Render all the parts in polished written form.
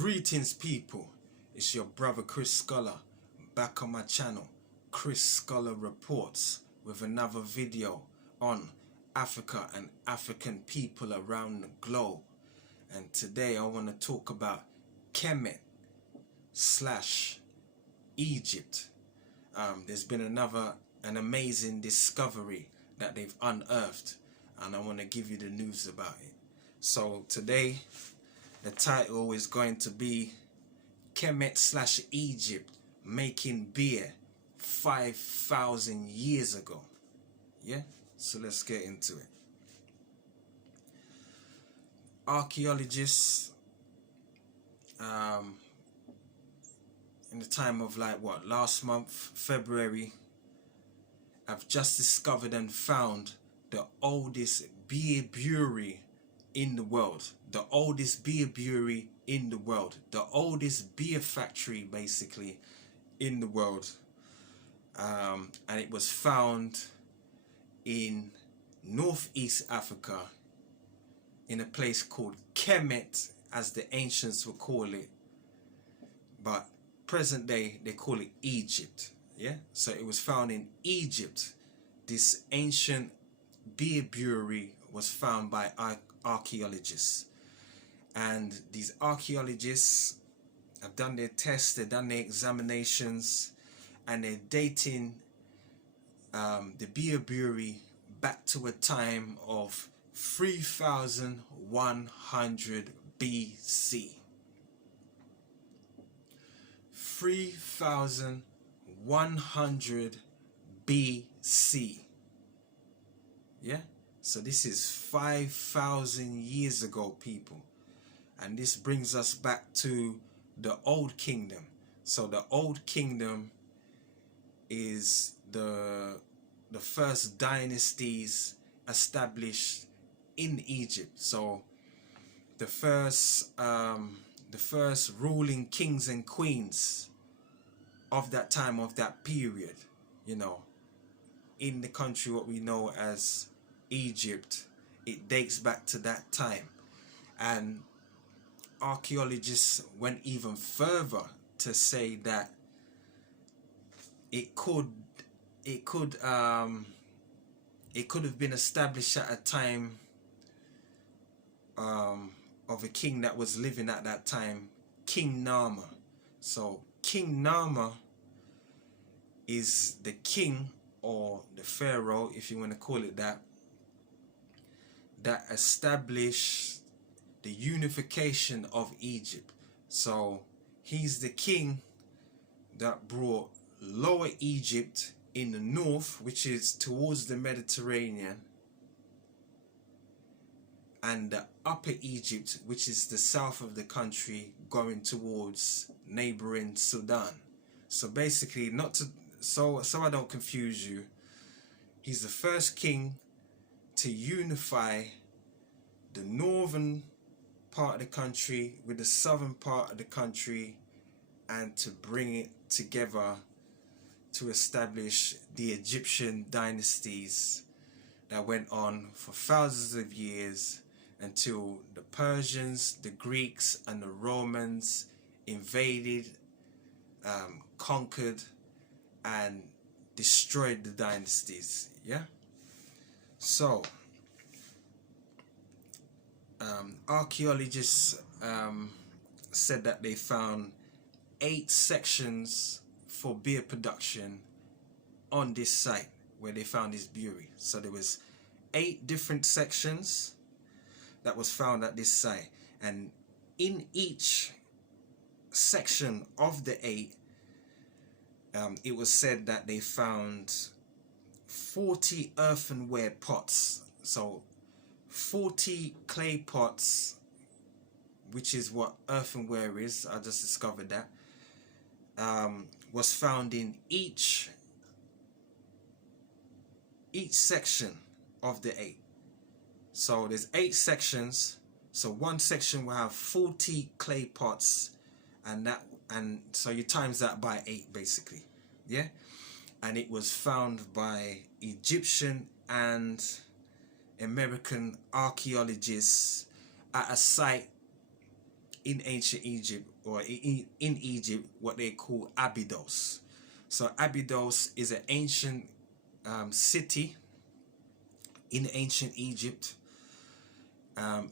Greetings people, it's your brother Chris Scholar back on my channel, Chris Scholar Reports, with another video on Africa and African people around the globe. And today I want to talk about Kemet / Egypt. There's been an amazing discovery that they've unearthed, and I want to give you the news about it. So today the title is going to be Kemet / Egypt making beer 5,000 years ago. Yeah, so let's get into it. Archaeologists in the time of last month, February, have just discovered and found the oldest beer brewery in the world. The oldest beer brewery in the world. The oldest beer factory basically in the world. And it was found in northeast Africa in a place called Kemet, as the ancients would call it, but present day they call it Egypt. Yeah, so it was found in Egypt. This ancient beer brewery was found by archaeologists, and these archaeologists have done their tests, they've done their examinations, and they're dating the beer brewery back to a time of 3100 BC. 3100 BC. Yeah, so this is 5,000 years ago, people, and this brings us back to the Old Kingdom. So the Old Kingdom is the first dynasties established in Egypt. So the first ruling kings and queens of that time, of that period, you know, in the country what we know as Egypt, it dates back to that time. And archaeologists went even further to say that it could have been established at a time of a king that was living at that time, King Nama. So King Nama is the king, or the pharaoh, if you want to call it that, that established the unification of Egypt. So he's the king that brought Lower Egypt in the north, which is towards the Mediterranean, and the Upper Egypt, which is the south of the country, going towards neighboring Sudan. So basically, so I don't confuse you, he's the first king to unify the northern part of the country with the southern part of the country, and to bring it together to establish the Egyptian dynasties that went on for thousands of years until the Persians, the Greeks and the Romans invaded, conquered and destroyed the dynasties. Yeah, so archaeologists said that they found 8 sections for beer production on this site where they found this brewery. So there was 8 different sections that was found at this site, and in each section of the 8, it was said that they found 40 earthenware pots. So 40 clay pots, which is what earthenware is, I just discovered that, was found in each section of the 8. So there's 8 sections, so one section will have 40 clay pots, and so you times that by 8 basically. Yeah, and it was found by Egyptian and American archaeologists at a site in ancient Egypt, or in Egypt, what they call Abydos. So Abydos is an ancient city in ancient Egypt.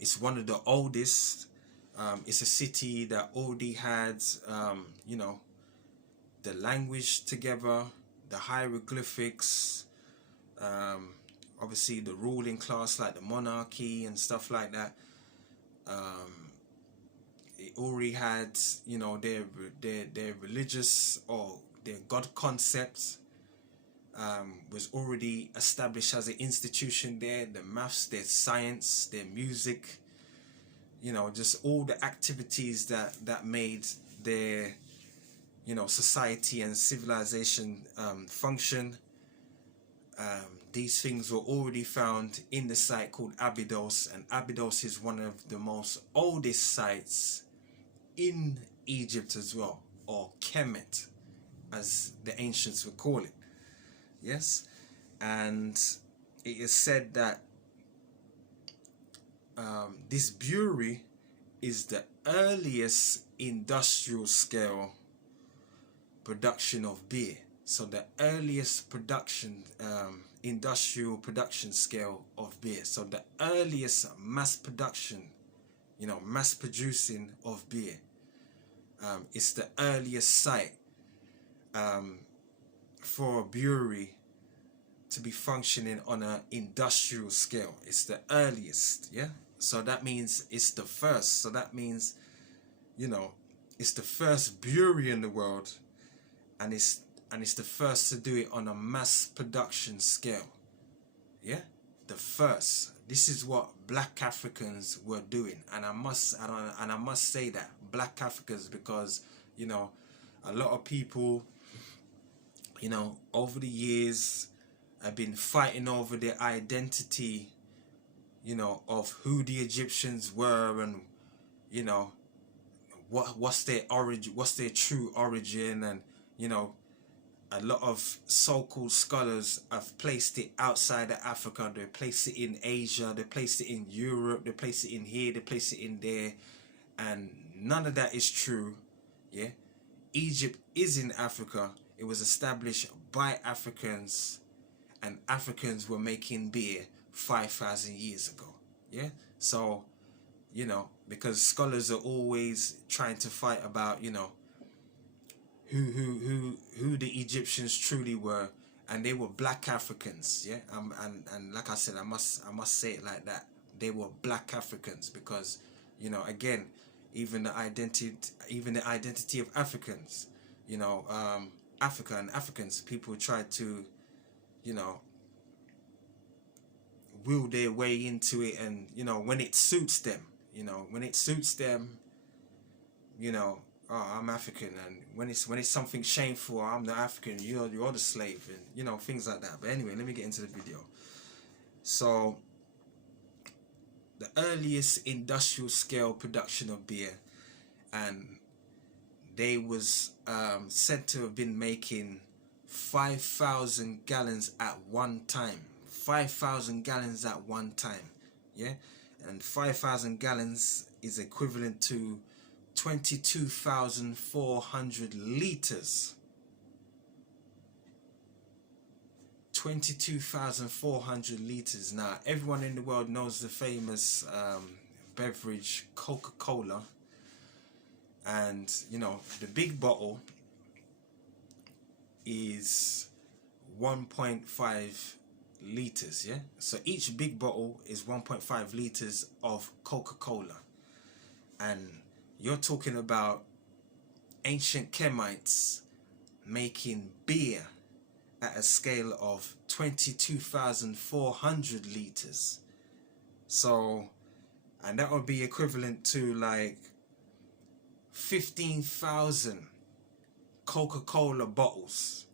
It's one of the oldest. It's a city that already had, you know, the language together, the hieroglyphics, um, obviously the ruling class like the monarchy and stuff like that. It already had, you know, their religious or their God concept was already established as an institution there. The maths, their science, their music, you know, just all the activities that made their, you know, society and civilization function. These things were already found in the site called Abydos, and Abydos is one of the most oldest sites in Egypt as well, or Kemet, as the ancients would call it. Yes, and it is said that this brewery is the earliest industrial scale production of beer. So the earliest production, industrial production scale of beer. So the earliest mass production, you know, mass producing of beer. It's the earliest site for a brewery to be functioning on an industrial scale. It's the earliest, yeah? So that means it's the first. So that means, you know, it's the first brewery in the world, and it's the first to do it on a mass production scale. Yeah, the first. This is what Black Africans were doing, and I must say that Black Africans, because, you know, a lot of people, you know, over the years have been fighting over their identity, you know, of who the Egyptians were, and, you know, what's their origin, what's their true origin. And, you know, a lot of so-called scholars have placed it outside of Africa. They placed it in Asia, they placed it in Europe, they placed it in here, they placed it in there, and none of that is true. Yeah, Egypt is in Africa. It was established by Africans, and Africans were making beer 5,000 years ago. Yeah, so, you know, because scholars are always trying to fight about, you know, who the Egyptians truly were, and they were Black Africans. Yeah, and like I said, I must say it like that. They were Black Africans, because, you know, again, even the identity of Africans, you know, Africa and Africans, people try to, you know, will their way into it, and, you know, when it suits them, you know, you know, oh, I'm African, and when it's something shameful, I'm the African, you're the slave, and, you know, things like that. But anyway, let me get into the video. So the earliest industrial scale production of beer, and they was said to have been making 5,000 gallons at one time. 5,000 gallons at one time. Yeah, and 5,000 gallons is equivalent to 22,400 liters. 22,400 liters. Now, everyone in the world knows the famous beverage Coca-Cola, and, you know, the big bottle is 1.5 liters. Yeah, so each big bottle is 1.5 liters of Coca-Cola, and you're talking about ancient Kemites making beer at a scale of 22,400 liters. So, and that would be equivalent to like 15,000 Coca-Cola bottles.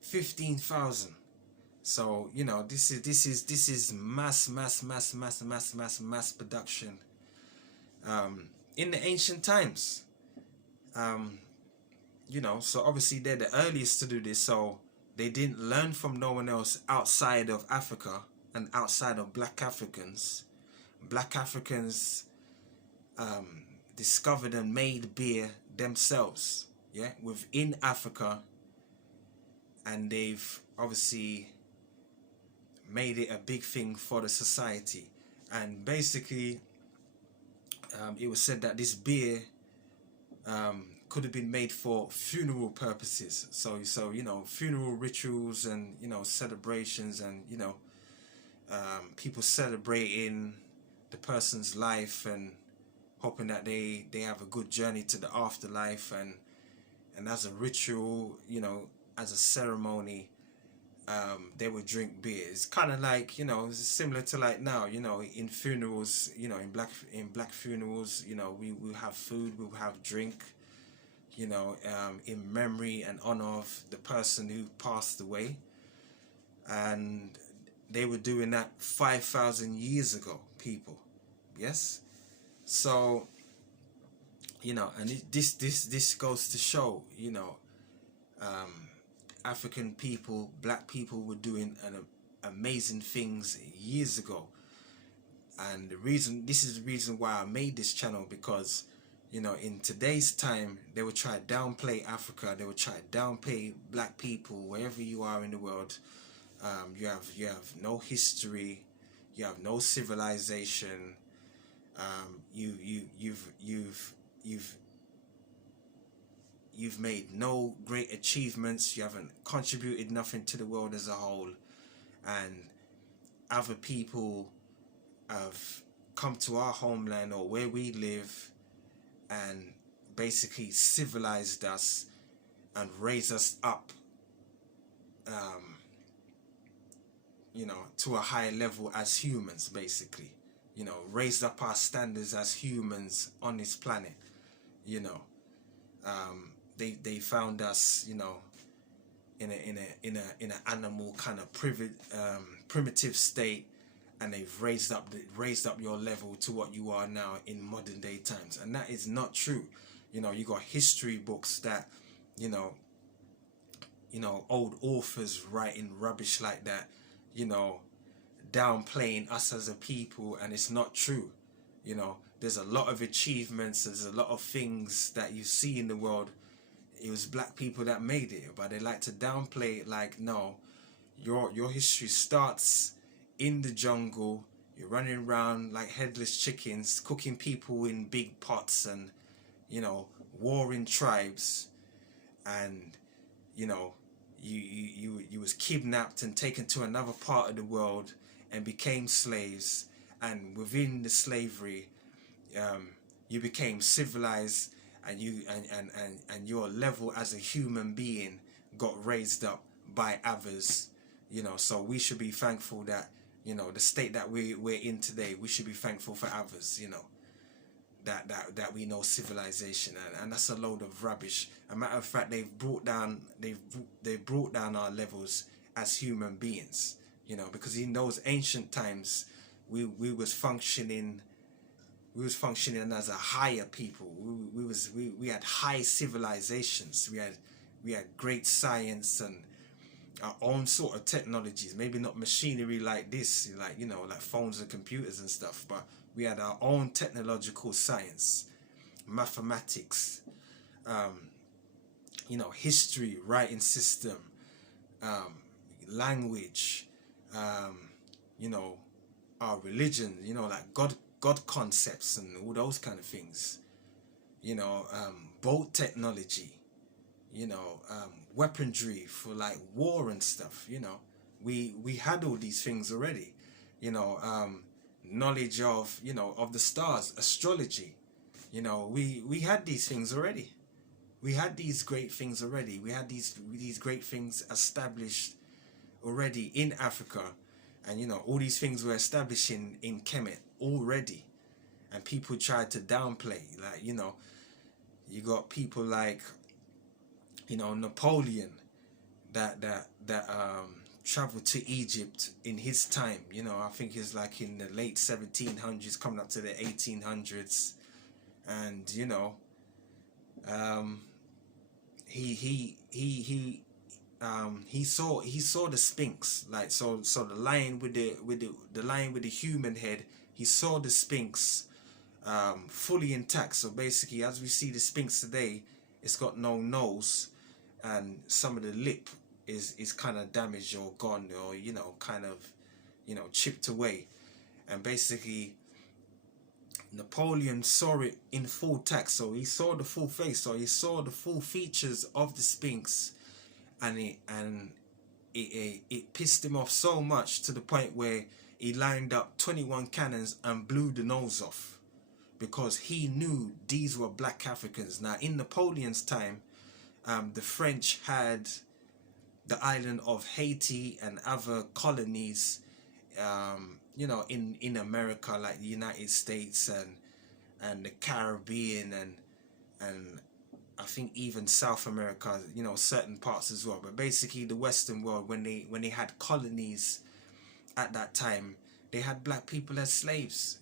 15,000. So, you know, this is mass production in the ancient times. You know, so obviously they're the earliest to do this, so they didn't learn from no one else outside of Africa and outside of Black Africans. Black Africans discovered and made beer themselves, yeah, within Africa, and they've obviously made it a big thing for the society. And basically, it was said that this beer could have been made for funeral purposes. So you know, funeral rituals and you know celebrations, and you know, people celebrating the person's life and hoping that they have a good journey to the afterlife, and as a ritual, you know, as a ceremony, they would drink beer. It's kind of like, you know, it's similar to like now, you know, in funerals, you know, in black funerals, you know, we will have food, we will have drink, you know, in memory and honor of the person who passed away. And they were doing that 5,000 years ago, people. Yes. So, you know, and this goes to show, you know, African people, black people were doing amazing things years ago. And this is the reason why I made this channel, because you know, in today's time, they will try to downplay Africa, they will try to downplay black people wherever you are in the world. You have no history, you have no civilization, you've made no great achievements, you haven't contributed nothing to the world as a whole, and other people have come to our homeland or where we live and basically civilized us and raised us up, you know, to a higher level as humans, basically, you know, raised up our standards as humans on this planet, you know. They found us, you know, in an animal kind of primitive state, and they've raised up your level to what you are now in modern day times, and that is not true. You know, you got history books that, you know, old authors writing rubbish like that, you know, downplaying us as a people, and it's not true. You know, there's a lot of achievements, there's a lot of things that you see in the world. It was black people that made it, but they like to downplay it like, no, your history starts in the jungle. You're running around like headless chickens, cooking people in big pots, and you know, warring tribes, and you know, you was kidnapped and taken to another part of the world and became slaves, and within the slavery, you became civilized, and your level as a human being got raised up by others, you know. So we should be thankful that, you know, the state that we're in today, we should be thankful for others, you know, that we know civilization, and that's a load of rubbish. A matter of fact, they've brought down our levels as human beings, you know, because in those ancient times we was functioning as a higher people. We had high civilizations. We had great science and our own sort of technologies. Maybe not machinery like this, like, you know, like phones and computers and stuff, but we had our own technological science, mathematics, you know, history, writing system, language, you know, our religion, you know, like God concepts and all those kind of things, you know, boat technology, you know, weaponry for like war and stuff, you know. We had all these things already, you know, knowledge of, you know, of the stars, astrology, you know, we had these things already. We had these great things already. We had these great things established already in Africa, and you know, all these things were established in Kemet already, and people tried to downplay, like, you know, you got people like, you know, Napoleon that traveled to Egypt in his time, you know. I think it's like in the late 1700s coming up to the 1800s, and you know, he saw the Sphinx, like, so the lion with the lion with the human head. He saw the Sphinx fully intact. So basically, as we see the Sphinx today, it's got no nose, and some of the lip is kind of damaged or gone, or kind of chipped away. And basically, Napoleon saw it in full text, so he saw the full face, so he saw the full features of the Sphinx, and it pissed him off so much to the point where he lined up 21 cannons and blew the nose off, because he knew these were black Africans. Now, in Napoleon's time, the French had the island of Haiti and other colonies, in America, like the United States and the Caribbean and I think even South America, certain parts as well. But basically, the Western world, when they had colonies at that time, they had black people as slaves,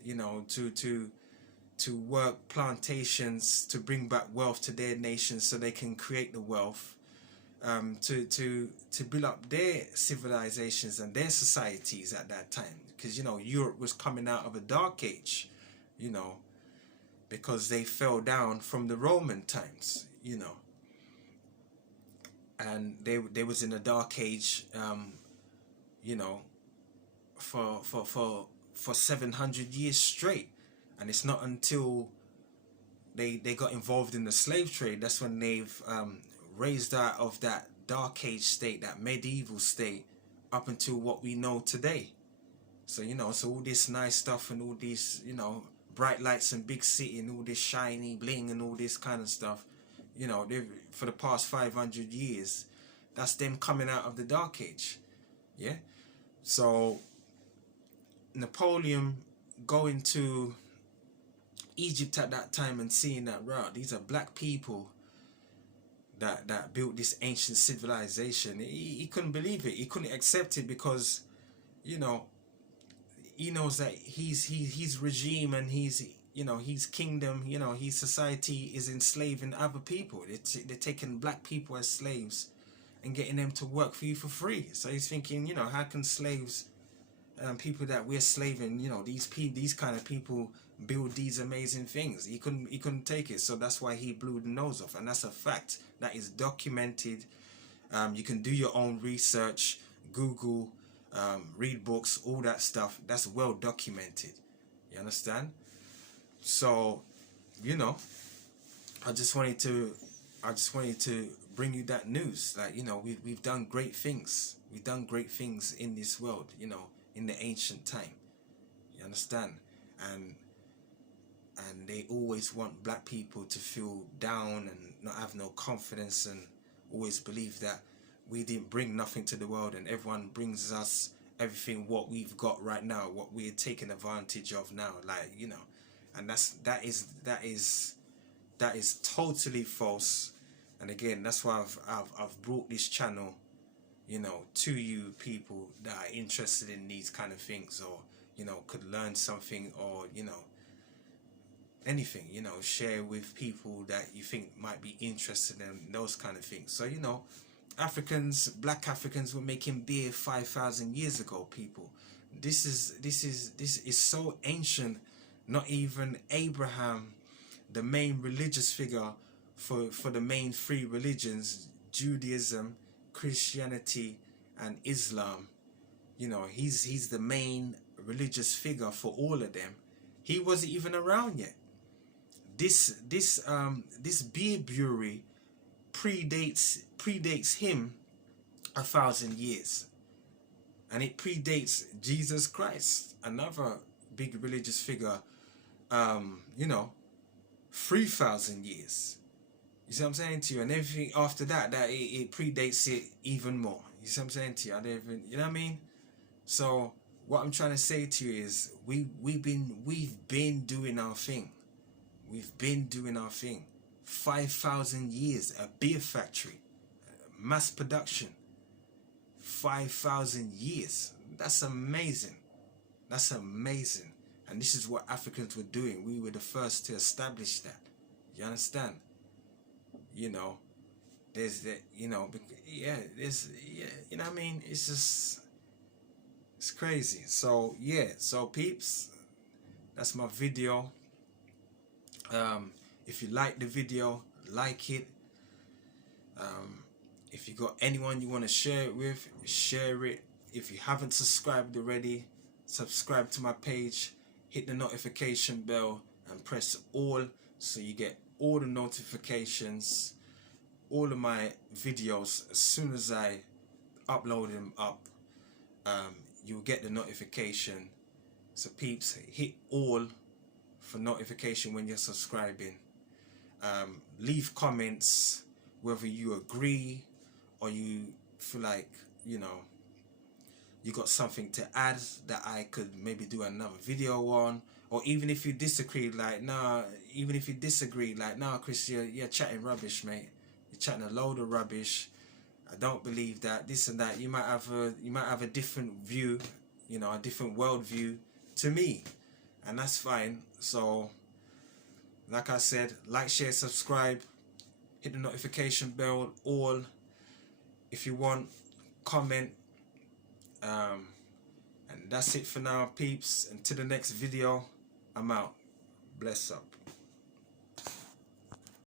to work plantations to bring back wealth to their nations, so they can create the wealth, to build up their civilizations and their societies at that time. Because Europe was coming out of a dark age, because they fell down from the Roman times, and they was in a dark age, for 700 years straight. And it's not until they got involved in the slave trade, that's when they've raised out of that dark age state, that medieval state, up until what we know today. So so all this nice stuff and all these bright lights and big city and all this shiny bling and all this kind of stuff, for the past 500 years, that's them coming out of the dark age. Yeah. So Napoleon going to Egypt at that time and seeing that, wow, these are black people that built this ancient civilization. He couldn't believe it. He couldn't accept it, because he knows that his regime and his kingdom, his society is enslaving other people. They're taking black people as slaves and getting them to work for you for free. So he's thinking, how can slaves, people that we're slaving, these kind of people build these amazing things? He couldn't take it. So that's why he blew the nose off, and that's a fact that is documented. You can do your own research, Google, read books, all that stuff. That's well documented. You understand? So, I just wanted to bring you that news. Like, we've done great things. We've done great things in this world, in the ancient time. You understand? And they always want black people to feel down and not have no confidence, and always believe that we didn't bring nothing to the world, and everyone brings us everything what we've got right now, what we're taking advantage of now, like, and that is totally false. And again, that's why I've brought this channel, to you people that are interested in these kind of things, or could learn something, or anything, share with people that you think might be interested in those kind of things. So black Africans were making beer 5,000 years ago, people. This is so ancient. Not even Abraham, the main religious figure for the main three religions, Judaism, Christianity and Islam, he's the main religious figure for all of them. He wasn't even around yet. This beer brewery predates him 1,000 years, and it predates Jesus Christ, another big religious figure, 3,000 years. You see what I'm saying to you? And everything after that it predates it even more. You see what I'm saying to you? I don't even, you know what I mean? So what I'm trying to say to you is we've been doing our thing. We've been doing our thing. 5,000 years, a beer factory, mass production. 5,000 years. That's amazing. That's amazing. And this is what Africans were doing. We were the first to establish that. You understand? There's that, there's, you know what I mean? It's just, it's crazy. So, yeah, so peeps, that's my video. If you like the video, like it. If you got anyone you want to share it with, share it. If you haven't subscribed already, subscribe to my page, hit the notification bell and press all so you get all the notifications, all of my videos. As soon as I upload them up, you'll get the notification. So peeps, hit all for notification when you're subscribing. Leave comments whether you agree or you feel like, you know, you got something to add that I could maybe do another video on. Or even if you disagree, like, nah, Chris, you're chatting rubbish, mate. You're chatting a load of rubbish. I don't believe that, this and that. You might have a different view, you know, a different world view to me, and that's fine. So like I said, like, share, subscribe, hit the notification bell, all if you want, comment, and that's it for now, peeps. Until the next video, I'm out. Bless up.